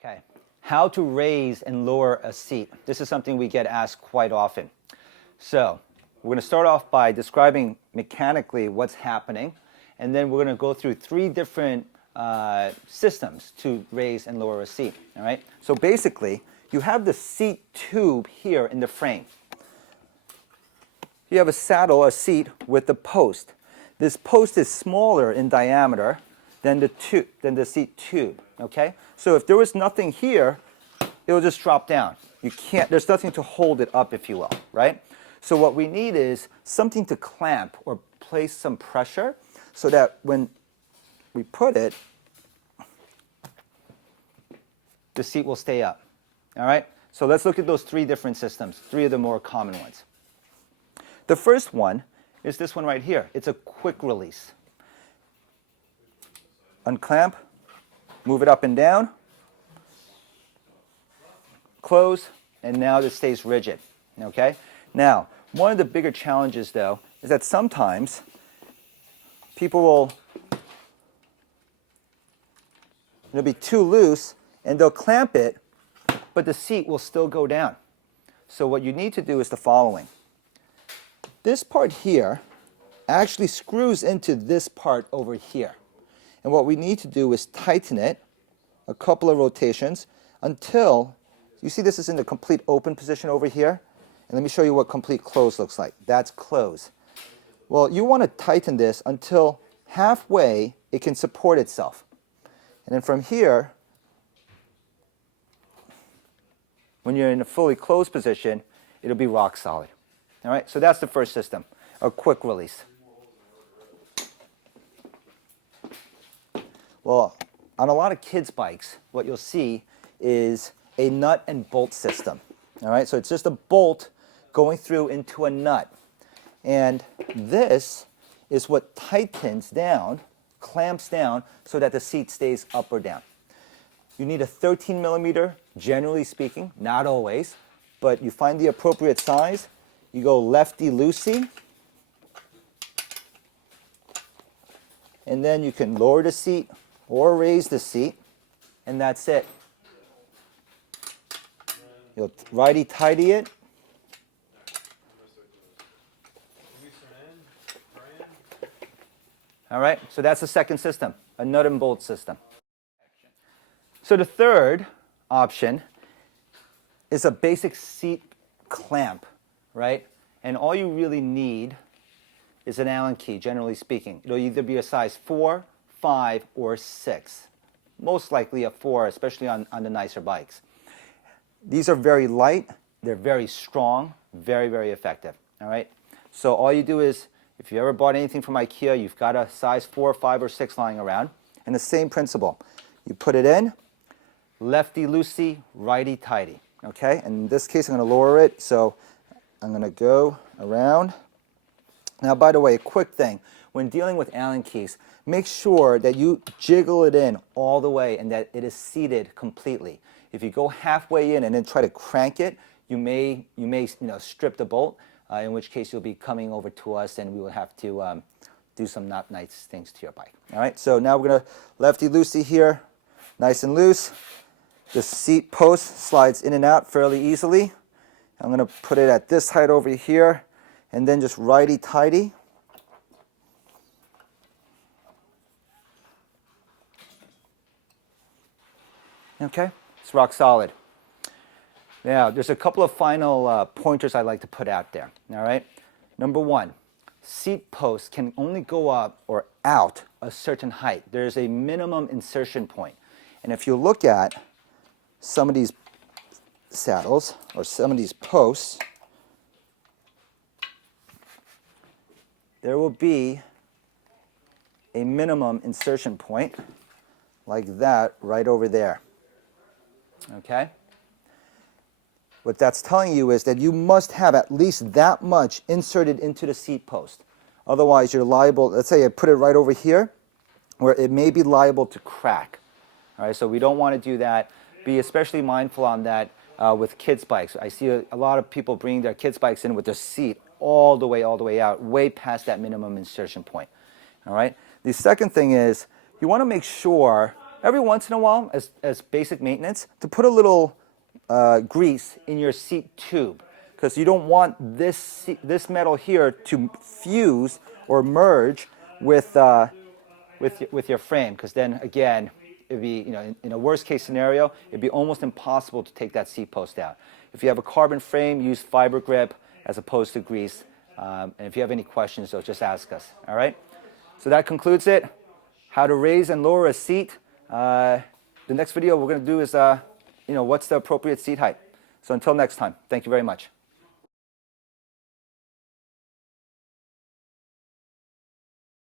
Okay, how to raise and lower a seat. This is something we get asked quite often. So we're going to start off by describing mechanically what's happening, and then we're going to go through three different systems to raise and lower a seat. All right. So basically, you have the seat tube here in the frame. You have a saddle, a seat with the post. This post is smaller in diameter than the seat tube. Okay. So if there was nothing here, it will just drop down. You can't. There's nothing to hold it up, if you will. Right. So what we need is something to clamp or place some pressure so that when we put it, the seat will stay up. All right? So let's look at those three different systems, three of the more common ones. The first one is this one right here. It's a quick release. Unclamp, move it up and down, close, and now it stays rigid. Okay? Now, one of the bigger challenges, though, is that sometimes people will it'll be too loose, and they'll clamp it, but the seat will still go down. So what you need to do is the following. This part here actually screws into this part over here. And what we need to do is tighten it a couple of rotations until, you see this is in the complete open position over here? And let me show you what complete close looks like. That's close. Well, you want to tighten this until halfway it can support itself. And then from here, when you're in a fully closed position, it'll be rock solid. All right, so that's the first system, a quick release. Well, on a lot of kids' bikes, what you'll see is a nut and bolt system. All right, so it's just a bolt going through into a nut. And this is what tightens down, clamps down, so that the seat stays up or down. You need a 13 millimeter, generally speaking, not always, but you find the appropriate size. You go lefty-loosey, and then you can lower the seat or raise the seat, and that's it. You'll righty-tighty it. All right, so that's the second system, a nut and bolt system. So the third option is a basic seat clamp, right? And all you really need is an Allen key, generally speaking. It'll either be a size 4, 5, or 6. Most likely a 4, especially on the nicer bikes. These are very light, they're very strong, very, very effective, all right? So all you do is, if you ever bought anything from IKEA, you've got a size 4, 5, or 6 lying around. And the same principle. You put it in, lefty-loosey, righty-tighty. Okay? And in this case, I'm going to lower it. So I'm going to go around. Now, by the way, a quick thing. When dealing with Allen keys, make sure that you jiggle it in all the way and that it is seated completely. If you go halfway in and then try to crank it, you may strip the bolt. In which case you'll be coming over to us and we will have to do some not nice things to your bike. All right, so now we're going to lefty-loosey here, nice and loose. The seat post slides in and out fairly easily. I'm going to put it at this height over here and then just righty-tighty. Okay, it's rock solid. Now, there's a couple of final pointers I'd like to put out there, all right? Number one, seat posts can only go up or out a certain height. There's a minimum insertion point. And if you look at some of these saddles or some of these posts, there will be a minimum insertion point like that right over there, okay? What that's telling you is that you must have at least that much inserted into the seat post. Otherwise, you're liable, let's say I put it right over here, where it may be liable to crack. All right, so we don't want to do that. Be especially mindful on that with kids' bikes. I see a lot of people bringing their kids' bikes in with their seat all the way out, way past that minimum insertion point. All right. The second thing is you want to make sure every once in a while, as basic maintenance, to put a little grease in your seat tube, because you don't want this metal here to fuse or merge with your frame, because then again, it'd be, in a worst case scenario, it'd be almost impossible to take that seat post out. If you have a carbon frame, use fiber grip as opposed to grease. And if you have any questions, so just ask us. All right. So that concludes it. How to raise and lower a seat. The next video we're going to do is, what's the appropriate seat height. So until next time, thank you very much.